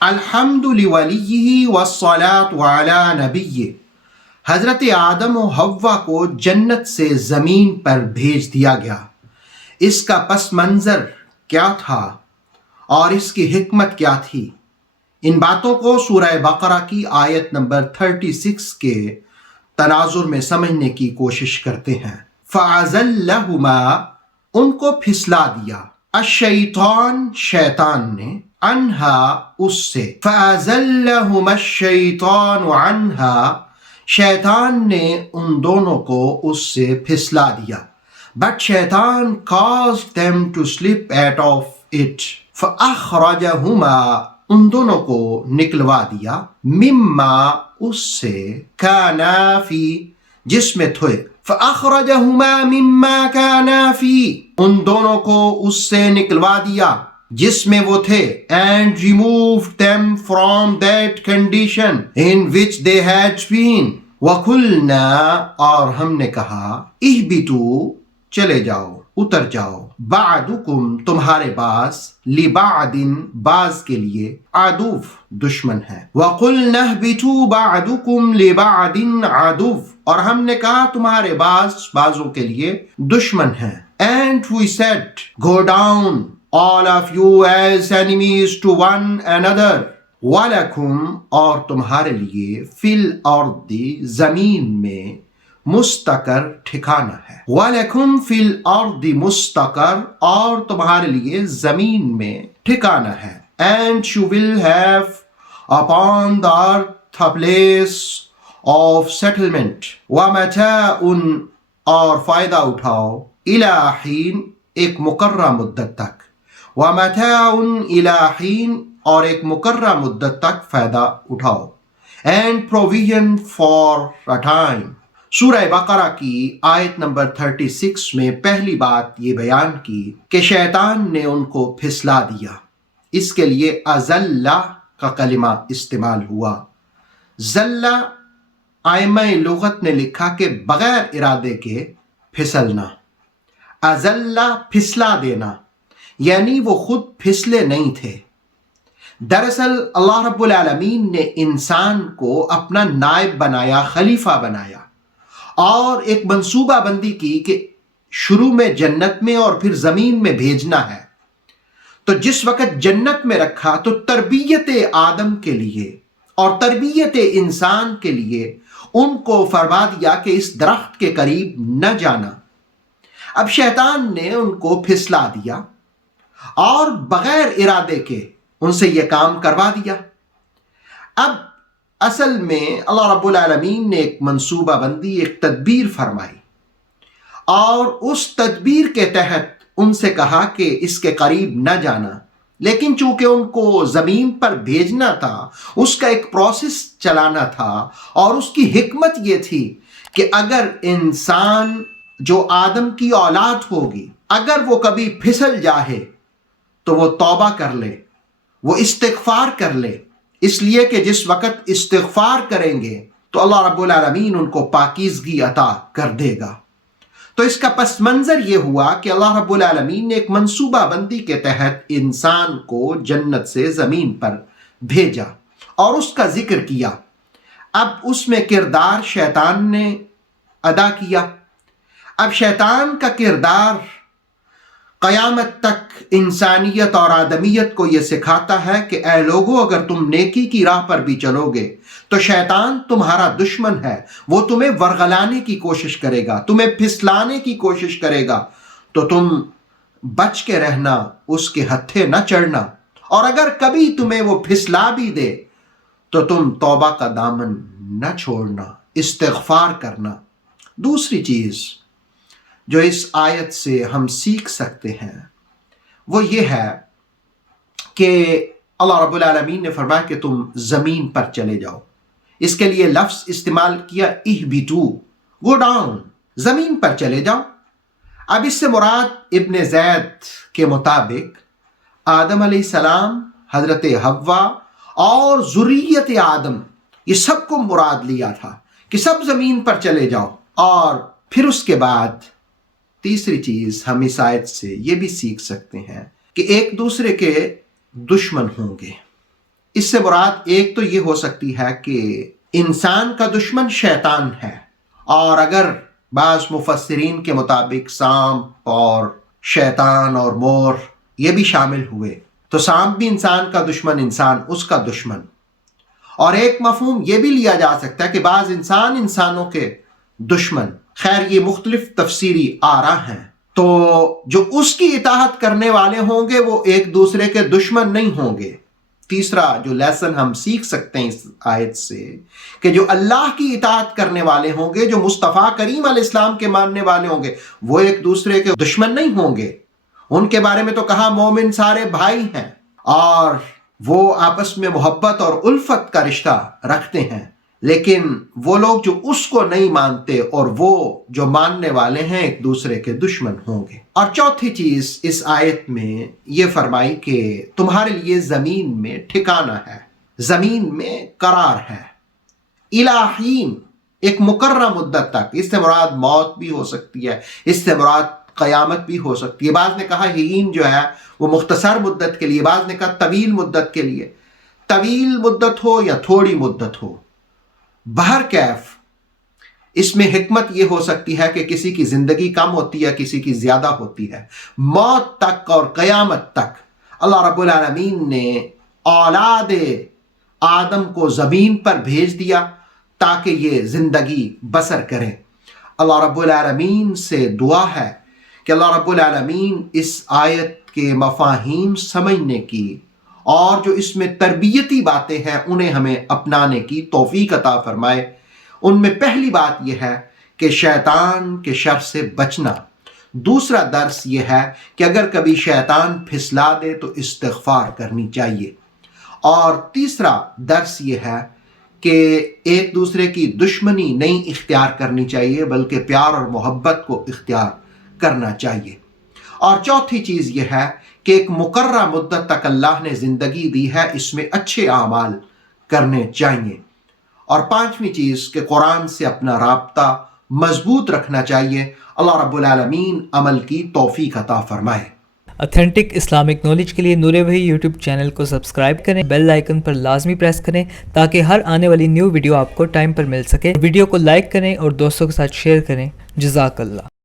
الحمد لولیہ والصلاۃ علی نبیہ، حضرت آدم و حوا کو جنت سے زمین پر بھیج دیا گیا۔ اس کا پس منظر کیا تھا اور اس کی حکمت کیا تھی؟ ان باتوں کو سورہ بقرہ کی آیت نمبر 36 کے تناظر میں سمجھنے کی کوشش کرتے ہیں۔ فَأَزَلَّهُمَا، ان کو پھسلا دیا، الشیطان، شیطان نے، عنہا، اس سے، فَأَزَلَّهُمَا الشَّيْطَانُ عَنْهَا، شیطان نے ان دونوں کو اس سے پھسلا دیا۔ But شیطان caused them to slip out of it، فَأَخْرَجَهُمَا، ان دونوں کو نکلوا دیا، مما، اس سے، كَانَا فِي، جس میں تھے، فَأَخْرَجَهُمَا مِمَّا كَانَا فِي، ان دونوں کو اس سے نکلوا دیا جس میں وہ تھے، and removed them from that condition in which they had been۔ وَقُلْنَا، اور ہم نے کہا، اِهْبِطُوا، چلے جاؤ، اتر جاؤ، بعضکم، تمہارے بعض، لبعض، بعض کے لیے، عدو، دشمن ہے، وَقُلْنَا اهْبِطُوا بَعْضُكُمْ لِبَعْضٍ عَدُوٌّ، اور ہم نے کہا تمہارے بعض بعضوں کے لیے دشمن ہیں، and we said، go down all of you as enemies to one another، وَلَكُمْ، اور تمہارے لیے، فِي الْأَرْضِ، زمین میں، مستقر، ٹھکانہ ہے، وَلَكُمْ فِي الْأَرْضِ مستقر، اور تمہارے لیے زمین میں ٹھکانہ ہے، and you will have upon the earth a place of settlement، وَمَتَاعٌ، اور فائدہ اٹھاؤ، إِلَى حین، ایک مقررہ مدت تک، وَمَتَاعٌ إِلَى حین، اور ایک مقررہ مدت تک فائدہ اٹھاؤ، and provision for a time۔ سورہ بقرہ کی آیت نمبر 36 میں پہلی بات یہ بیان کی کہ شیطان نے ان کو پھسلا دیا۔ اس کے لیے ازلّہ کا کلمہ استعمال ہوا۔ زلّہ، ائمہ لغت نے لکھا کہ بغیر ارادے کے پھسلنا، ازلّہ، پھسلا دینا، یعنی وہ خود پھسلے نہیں تھے۔ دراصل اللہ رب العالمین نے انسان کو اپنا نائب بنایا، خلیفہ بنایا، اور ایک منصوبہ بندی کی کہ شروع میں جنت میں اور پھر زمین میں بھیجنا ہے۔ تو جس وقت جنت میں رکھا تو تربیت آدم کے لیے اور تربیت انسان کے لیے ان کو فرما دیا کہ اس درخت کے قریب نہ جانا۔ اب شیطان نے ان کو پھسلا دیا اور بغیر ارادے کے ان سے یہ کام کروا دیا۔ اب اصل میں اللہ رب العالمین نے ایک منصوبہ بندی، ایک تدبیر فرمائی، اور اس تدبیر کے تحت ان سے کہا کہ اس کے قریب نہ جانا، لیکن چونکہ ان کو زمین پر بھیجنا تھا، اس کا ایک پروسیس چلانا تھا، اور اس کی حکمت یہ تھی کہ اگر انسان جو آدم کی اولاد ہوگی، اگر وہ کبھی پھسل جائے تو وہ توبہ کر لے، وہ استغفار کر لے، اس لیے کہ جس وقت استغفار کریں گے تو اللہ رب العالمین ان کو پاکیزگی عطا کر دے گا۔ تو اس کا پس منظر یہ ہوا کہ اللہ رب العالمین نے ایک منصوبہ بندی کے تحت انسان کو جنت سے زمین پر بھیجا اور اس کا ذکر کیا۔ اب اس میں کردار شیطان نے ادا کیا۔ اب شیطان کا کردار قیامت تک انسانیت اور آدمیت کو یہ سکھاتا ہے کہ اے لوگو، اگر تم نیکی کی راہ پر بھی چلو گے تو شیطان تمہارا دشمن ہے، وہ تمہیں ورغلانے کی کوشش کرے گا، تمہیں پھسلانے کی کوشش کرے گا، تو تم بچ کے رہنا، اس کے ہتھے نہ چڑھنا، اور اگر کبھی تمہیں وہ پھسلا بھی دے تو تم توبہ کا دامن نہ چھوڑنا، استغفار کرنا۔ دوسری چیز جو اس آیت سے ہم سیکھ سکتے ہیں وہ یہ ہے کہ اللہ رب العالمین نے فرمایا کہ تم زمین پر چلے جاؤ۔ اس کے لیے لفظ استعمال کیا، اہبطوا، گو ڈاؤن، زمین پر چلے جاؤ۔ اب اس سے مراد ابن زید کے مطابق آدم علیہ السلام، حضرت حوا اور ذریت آدم، یہ سب کو مراد لیا تھا کہ سب زمین پر چلے جاؤ۔ اور پھر اس کے بعد تیسری چیز ہم اس آیت سے یہ بھی سیکھ سکتے ہیں کہ ایک دوسرے کے دشمن ہوں گے، اس سے مراد ایک تو یہ ہو سکتی ہے کہ انسان کا دشمن شیطان ہے، اور اگر بعض مفسرین کے مطابق سانپ اور شیطان اور مور یہ بھی شامل ہوئے تو سانپ بھی انسان کا دشمن، انسان اس کا دشمن۔ اور ایک مفہوم یہ بھی لیا جا سکتا ہے کہ بعض انسان انسانوں کے دشمن۔ خیر یہ مختلف تفسیری آراء ہیں، تو جو اس کی اطاعت کرنے والے ہوں گے وہ ایک دوسرے کے دشمن نہیں ہوں گے۔ تیسرا جو لیسن ہم سیکھ سکتے ہیں اس آیت سے کہ جو اللہ کی اطاعت کرنے والے ہوں گے، جو مصطفیٰ کریم علیہ السلام کے ماننے والے ہوں گے، وہ ایک دوسرے کے دشمن نہیں ہوں گے۔ ان کے بارے میں تو کہا مومن سارے بھائی ہیں اور وہ آپس میں محبت اور الفت کا رشتہ رکھتے ہیں، لیکن وہ لوگ جو اس کو نہیں مانتے اور وہ جو ماننے والے ہیں ایک دوسرے کے دشمن ہوں گے۔ اور چوتھی چیز اس آیت میں یہ فرمائی کہ تمہارے لیے زمین میں ٹھکانہ ہے، زمین میں قرار ہے، الہین ایک مقررہ مدت تک۔ اس سے مراد موت بھی ہو سکتی ہے، اس سے مراد قیامت بھی ہو سکتی ہے۔ بعض نے کہا ہین جو ہے وہ مختصر مدت کے لیے، بعض نے کہا طویل مدت کے لیے، طویل مدت ہو یا تھوڑی مدت ہو، بہرکیف اس میں حکمت یہ ہو سکتی ہے کہ کسی کی زندگی کم ہوتی ہے، کسی کی زیادہ ہوتی ہے۔ موت تک اور قیامت تک اللہ رب العالمین نے اولاد آدم کو زمین پر بھیج دیا تاکہ یہ زندگی بسر کریں۔ اللہ رب العالمین سے دعا ہے کہ اللہ رب العالمین اس آیت کے مفاہیم سمجھنے کی اور جو اس میں تربیتی باتیں ہیں انہیں ہمیں اپنانے کی توفیق عطا فرمائے۔ ان میں پہلی بات یہ ہے کہ شیطان کے شر سے بچنا۔ دوسرا درس یہ ہے کہ اگر کبھی شیطان پھسلا دے تو استغفار کرنی چاہیے۔ اور تیسرا درس یہ ہے کہ ایک دوسرے کی دشمنی نہیں اختیار کرنی چاہیے بلکہ پیار اور محبت کو اختیار کرنا چاہیے۔ اور چوتھی چیز یہ ہے کہ ایک مقررہ مدت تک اللہ نے زندگی دی ہے، اس میں اچھے اعمال کرنے چاہیے۔ اور پانچویں چیز کہ قرآن سے اپنا رابطہ مضبوط رکھنا چاہیے۔ اللہ رب العالمین عمل کی توفیق عطا فرمائے۔ اتھینٹک اسلامک نالج کے لیے نور وحی یوٹیوب چینل کو سبسکرائب کریں، بیل آئیکن پر لازمی پریس کریں تاکہ ہر آنے والی نیو ویڈیو آپ کو ٹائم پر مل سکے۔ ویڈیو کو لائک کریں اور دوستوں کے ساتھ شیئر کریں۔ جزاک اللہ۔